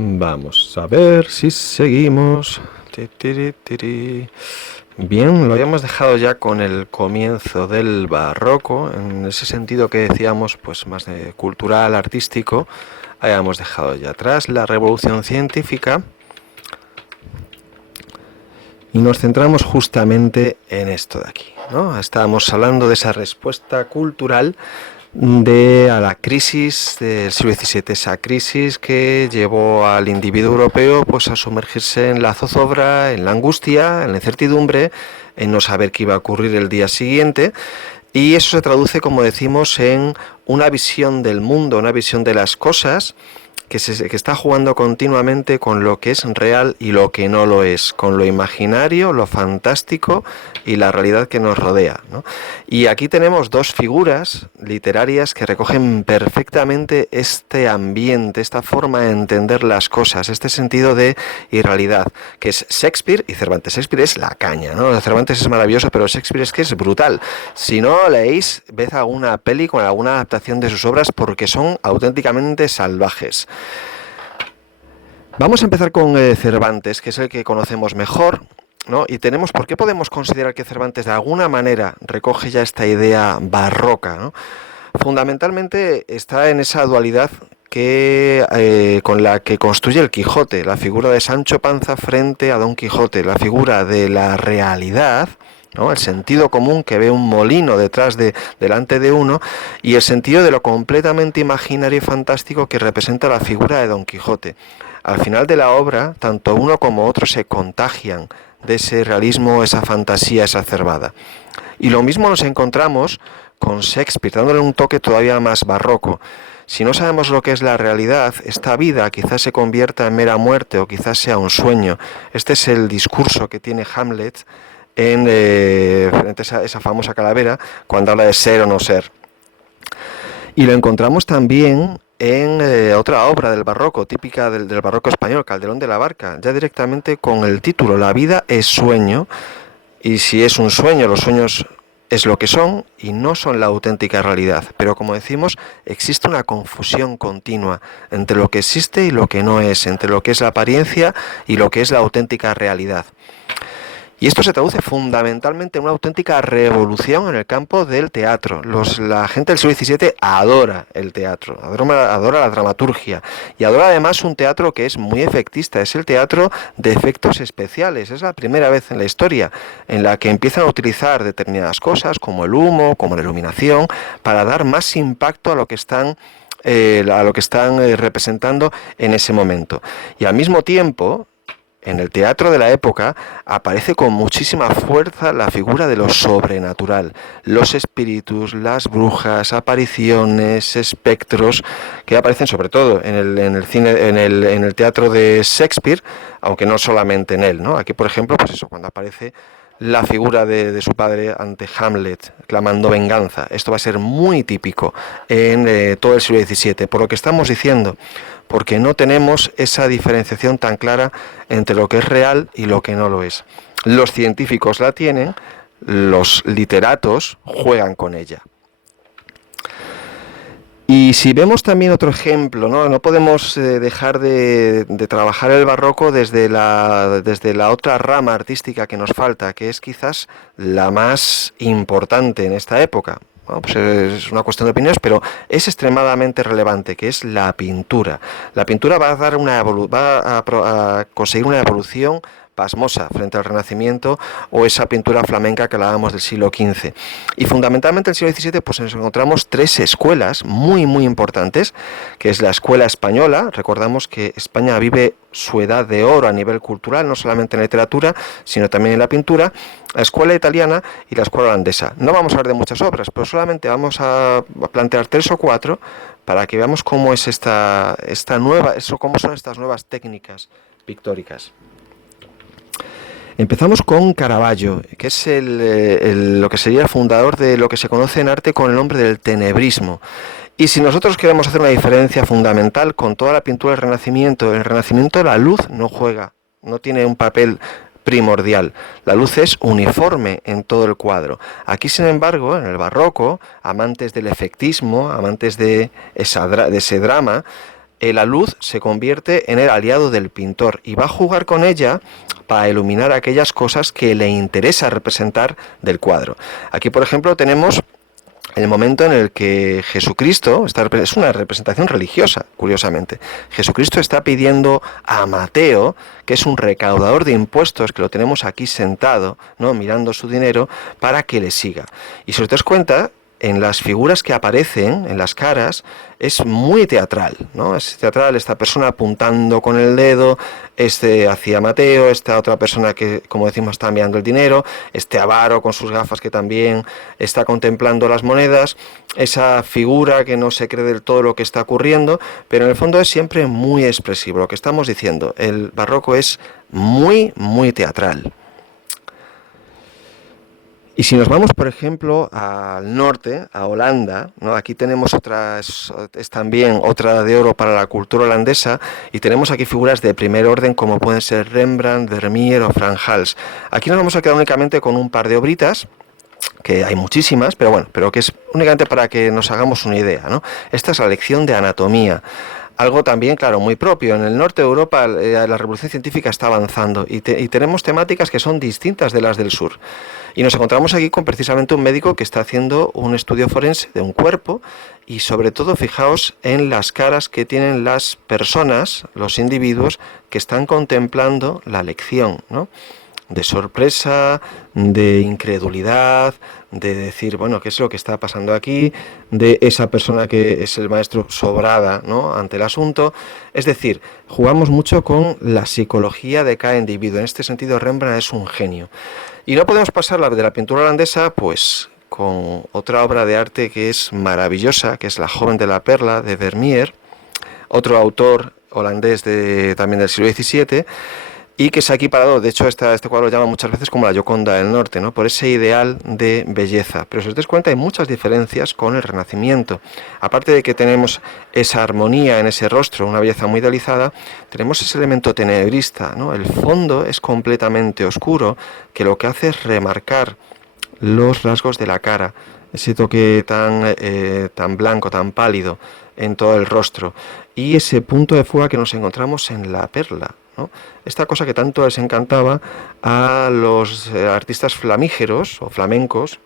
Vamos a ver si seguimos. Ti, tiri, tiri. Bien, lo habíamos dejado ya con el comienzo del barroco, en ese sentido que decíamos, pues más de cultural, artístico. Habíamos dejado ya atrás la revolución científica y nos centramos justamente en esto de aquí, ¿no? Estábamos hablando de esa respuesta cultural a la crisis del siglo XVII, esa crisis que llevó al individuo europeo pues a sumergirse en la zozobra, en la angustia, en la incertidumbre, en no saber qué iba a ocurrir el día siguiente, y eso se traduce, como decimos, en una visión del mundo, una visión de las cosas que está jugando continuamente con lo que es real y lo que no lo es, con lo imaginario, lo fantástico y la realidad que nos rodea, ¿no? Y aquí tenemos dos figuras literarias que recogen perfectamente este ambiente, esta forma de entender las cosas, este sentido de irrealidad, que es Shakespeare y Cervantes. Shakespeare es la caña, ¿no? Cervantes es maravilloso, pero Shakespeare es que es brutal. Si no leéis, ved alguna peli con alguna adaptación de sus obras porque son auténticamente salvajes. Vamos a empezar con Cervantes, que es el que conocemos mejor, ¿no? Y ¿por qué podemos considerar que Cervantes de alguna manera recoge ya esta idea barroca, ¿no? Fundamentalmente está en esa dualidad con la que construye el Quijote, la figura de Sancho Panza frente a Don Quijote, la figura de la realidad, ¿no? El sentido común que ve un molino delante de uno, y el sentido de lo completamente imaginario y fantástico que representa la figura de Don Quijote. Al final de la obra, tanto uno como otro se contagian de ese realismo, esa fantasía exacerbada. Y lo mismo nos encontramos con Shakespeare, dándole un toque todavía más barroco. Si no sabemos lo que es la realidad, esta vida quizás se convierta en mera muerte o quizás sea un sueño. Este es el discurso que tiene Hamlet frente a esa famosa calavera cuando habla de ser o no ser. Y lo encontramos también en otra obra del barroco, típica del barroco español, Calderón de la Barca, ya directamente con el título La vida es sueño, y si es un sueño, los sueños es lo que son y no son la auténtica realidad. Pero como decimos, existe una confusión continua entre lo que existe y lo que no es, entre lo que es la apariencia y lo que es la auténtica realidad. Y esto se traduce fundamentalmente en una auténtica revolución en el campo del teatro. La gente del siglo XVII adora el teatro, adora la dramaturgia y adora además un teatro que es muy efectista, es el teatro de efectos especiales. Es la primera vez en la historia en la que empiezan a utilizar determinadas cosas como el humo, como la iluminación, para dar más impacto a lo que están representando en ese momento. Y al mismo tiempo, en el teatro de la época aparece con muchísima fuerza la figura de lo sobrenatural, los espíritus, las brujas, apariciones, espectros, que aparecen sobre todo en el cine, en el teatro de Shakespeare, aunque no solamente en él, ¿no? Aquí, por ejemplo, pues eso, cuando aparece la figura de su padre ante Hamlet, clamando venganza. Esto va a ser muy típico en todo el siglo XVII, por lo que estamos diciendo, porque no tenemos esa diferenciación tan clara entre lo que es real y lo que no lo es. Los científicos la tienen, los literatos juegan con ella. Y si vemos también otro ejemplo, no podemos dejar de trabajar el barroco desde la otra rama artística que nos falta, que es quizás la más importante en esta época. Bueno, pues es una cuestión de opiniones, pero es extremadamente relevante, que es la pintura. La pintura va a conseguir una evolución pasmosa frente al Renacimiento o esa pintura flamenca que hablábamos del siglo XV. Y fundamentalmente en el siglo XVII pues nos encontramos tres escuelas muy muy importantes, que es la escuela española. Recordamos que España vive su edad de oro a nivel cultural, no solamente en la literatura, sino también en la pintura, la escuela italiana y la escuela holandesa. No vamos a hablar de muchas obras, pero solamente vamos a plantear 3 o 4 para que veamos cómo es cómo son estas nuevas técnicas pictóricas. Empezamos con Caravaggio, que es lo que sería el fundador de lo que se conoce en arte con el nombre del tenebrismo. Y si nosotros queremos hacer una diferencia fundamental con toda la pintura del Renacimiento, en el Renacimiento la luz no juega, no tiene un papel primordial. La luz es uniforme en todo el cuadro. Aquí, sin embargo, en el barroco, amantes del efectismo, amantes de ese drama, la luz se convierte en el aliado del pintor y va a jugar con ella para iluminar aquellas cosas que le interesa representar del cuadro. Aquí, por ejemplo, tenemos el momento en el que Jesucristo, es una representación religiosa, curiosamente, Jesucristo está pidiendo a Mateo, que es un recaudador de impuestos, que lo tenemos aquí sentado, ¿no?, mirando su dinero, para que le siga. Y si os das cuenta, en las figuras que aparecen, en las caras, es muy teatral, ¿no? Es teatral, esta persona apuntando con el dedo, hacia Mateo, esta otra persona que, como decimos, está enviando el dinero, este avaro con sus gafas que también está contemplando las monedas, esa figura que no se cree del todo lo que está ocurriendo, pero en el fondo es siempre muy expresivo. Lo que estamos diciendo, el barroco es muy, muy teatral. Y si nos vamos, por ejemplo, al norte, a Holanda, ¿no? Aquí tenemos es también otra de oro para la cultura holandesa, y tenemos aquí figuras de primer orden como pueden ser Rembrandt, Vermeer o Frans Hals. Aquí nos vamos a quedar únicamente con un par de obritas, que hay muchísimas, pero bueno, pero que es únicamente para que nos hagamos una idea, ¿no? Esta es la lección de anatomía. Algo también, claro, muy propio. En el norte de Europa la revolución científica está avanzando y tenemos temáticas que son distintas de las del sur. Y nos encontramos aquí con precisamente un médico que está haciendo un estudio forense de un cuerpo y sobre todo fijaos en las caras que tienen las personas, los individuos que están contemplando la lección, ¿no? De sorpresa, de incredulidad, de decir, bueno, ¿qué es lo que está pasando aquí? De esa persona que es el maestro sobrada, ¿no?, ante el asunto. Es decir, jugamos mucho con la psicología de cada individuo. En este sentido, Rembrandt es un genio. Y no podemos pasar de la pintura holandesa, pues, con otra obra de arte que es maravillosa, que es La joven de la perla, de Vermeer, otro autor holandés también del siglo XVII, y que se ha equiparado, de hecho este cuadro lo llama muchas veces como la Gioconda del Norte, ¿no?, por ese ideal de belleza. Pero si os dais cuenta hay muchas diferencias con el Renacimiento. Aparte de que tenemos esa armonía en ese rostro, una belleza muy idealizada, tenemos ese elemento tenebrista, ¿no? El fondo es completamente oscuro, que lo que hace es remarcar los rasgos de la cara, ese toque tan blanco, tan pálido en todo el rostro, y ese punto de fuga que nos encontramos en la perla, ¿no? Esta cosa que tanto les encantaba a los artistas flamígeros o flamencos,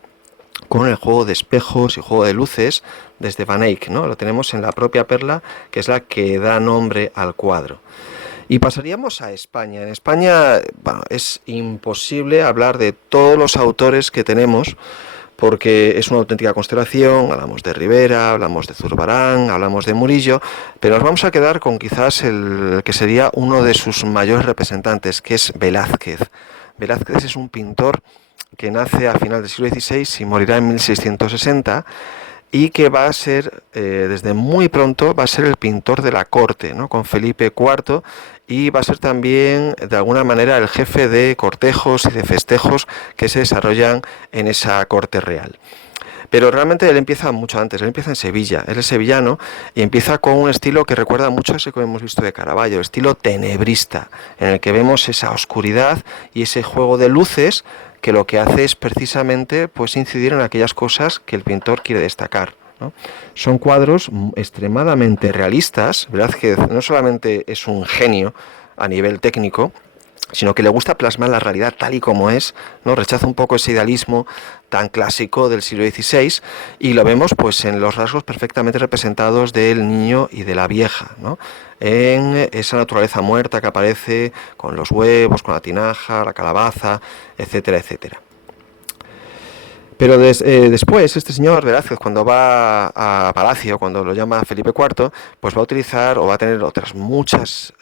con el juego de espejos y juego de luces desde Van Eyck, ¿no? Lo tenemos en la propia perla, que es la que da nombre al cuadro. Y pasaríamos a España. En España, bueno, es imposible hablar de todos los autores que tenemos, porque es una auténtica constelación. Hablamos de Rivera, hablamos de Zurbarán, hablamos de Murillo, pero nos vamos a quedar con quizás el que sería uno de sus mayores representantes, que es Velázquez. Velázquez es un pintor que nace a final del siglo XVI y morirá en 1660, y que va a ser, desde muy pronto, va a ser el pintor de la corte, ¿no?, con Felipe IV, y va a ser también, de alguna manera, el jefe de cortejos y de festejos que se desarrollan en esa corte real. Pero realmente él empieza mucho antes, él empieza en Sevilla, él es sevillano y empieza con un estilo que recuerda mucho a ese que hemos visto de Caravaggio, el estilo tenebrista, en el que vemos esa oscuridad y ese juego de luces que lo que hace es precisamente, pues, incidir en aquellas cosas que el pintor quiere destacar, ¿no? Son cuadros extremadamente realistas. Velázquez no solamente es un genio a nivel técnico, sino que le gusta plasmar la realidad tal y como es, ¿no? Rechaza un poco ese idealismo tan clásico del siglo XVI y lo vemos, pues, en los rasgos perfectamente representados del niño y de la vieja, ¿no?, en esa naturaleza muerta que aparece con los huevos, con la tinaja, la calabaza, etcétera, etcétera. Pero después, este señor Velázquez, cuando va a Palacio, cuando lo llama Felipe IV, pues va a utilizar o va a tener otras muchas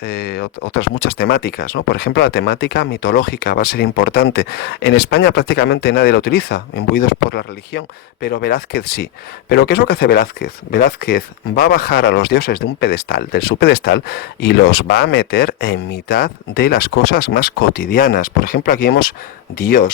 temáticas, ¿no? Por ejemplo, la temática mitológica va a ser importante. En España prácticamente nadie lo utiliza, imbuidos por la religión, pero Velázquez sí. ¿Pero qué es lo que hace Velázquez? Velázquez va a bajar a los dioses de su pedestal, y los va a meter en mitad de las cosas más cotidianas. Por ejemplo, aquí vemos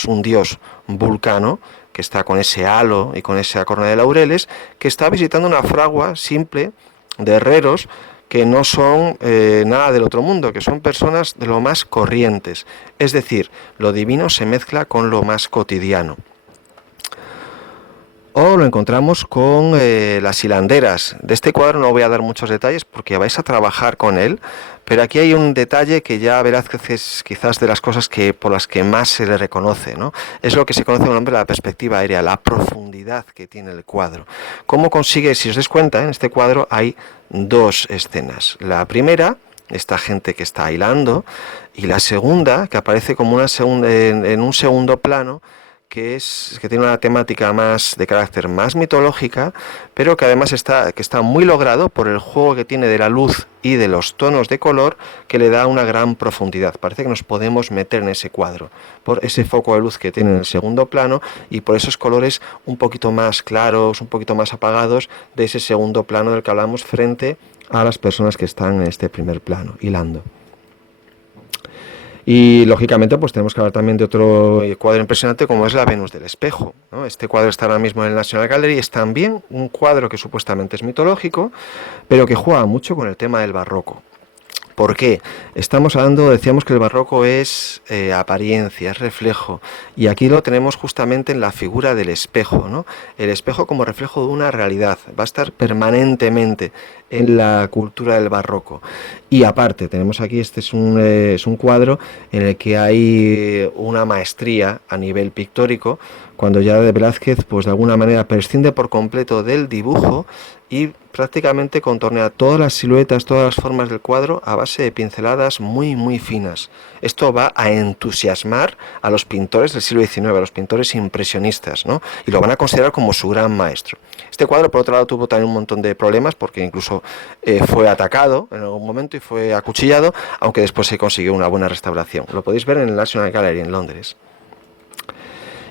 un dios Vulcano, que está con ese halo y con esa corona de laureles, que está visitando una fragua simple de herreros que no son nada del otro mundo, que son personas de lo más corrientes. Es decir, lo divino se mezcla con lo más cotidiano. o lo encontramos con las hilanderas. De este cuadro no voy a dar muchos detalles porque vais a trabajar con él, pero aquí hay un detalle que ya Velázquez es quizás de las cosas que por las que más se le reconoce, ¿no? Es lo que se conoce con el nombre de la perspectiva aérea, la profundidad que tiene el cuadro. ¿Cómo consigue? Si os des cuenta, en este cuadro hay dos escenas. La primera, esta gente que está hilando, y la segunda, que aparece como una segunda, en un segundo plano, que tiene una temática más de carácter más mitológica, pero que además está muy logrado por el juego que tiene de la luz y de los tonos de color, que le da una gran profundidad. Parece que nos podemos meter en ese cuadro por ese foco de luz que tiene en el segundo plano y por esos colores un poquito más claros, un poquito más apagados de ese segundo plano del que hablamos frente a las personas que están en este primer plano, hilando. Y lógicamente pues tenemos que hablar también de otro cuadro impresionante como es la Venus del Espejo, ¿no? Este cuadro está ahora mismo en el National Gallery, es también un cuadro que supuestamente es mitológico, pero que juega mucho con el tema del barroco. ¿Por qué? Estamos hablando, decíamos que el barroco es apariencia, es reflejo, y aquí lo tenemos justamente en la figura del espejo, ¿no? El espejo como reflejo de una realidad, va a estar permanentemente en la cultura del barroco. Y aparte, tenemos aquí, este es un cuadro en el que hay una maestría a nivel pictórico, cuando ya de Velázquez, pues de alguna manera prescinde por completo del dibujo y prácticamente contornea todas las siluetas, todas las formas del cuadro a base de pinceladas muy muy finas. Esto va a entusiasmar a los pintores del siglo XIX, a los pintores impresionistas, ¿no? Y lo van a considerar como su gran maestro. Este cuadro, por otro lado, tuvo también un montón de problemas porque incluso fue atacado en algún momento y fue acuchillado, aunque después se consiguió una buena restauración. Lo podéis ver en el National Gallery en Londres.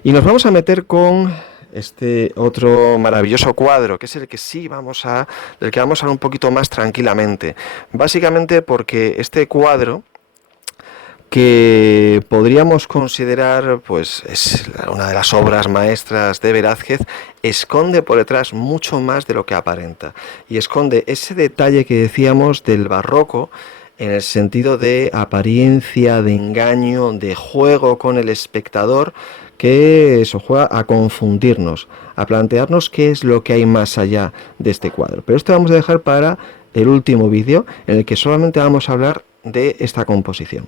Y nos vamos a meter con este otro maravilloso cuadro, que es el que del que vamos a hablar un poquito más tranquilamente. Básicamente porque este cuadro, que podríamos considerar pues es una de las obras maestras de Velázquez, esconde por detrás mucho más de lo que aparenta. Y esconde ese detalle que decíamos del barroco, en el sentido de apariencia, de engaño, de juego con el espectador, que eso juega a confundirnos, a plantearnos qué es lo que hay más allá de este cuadro. Pero esto vamos a dejar para el último vídeo, en el que solamente vamos a hablar de esta composición.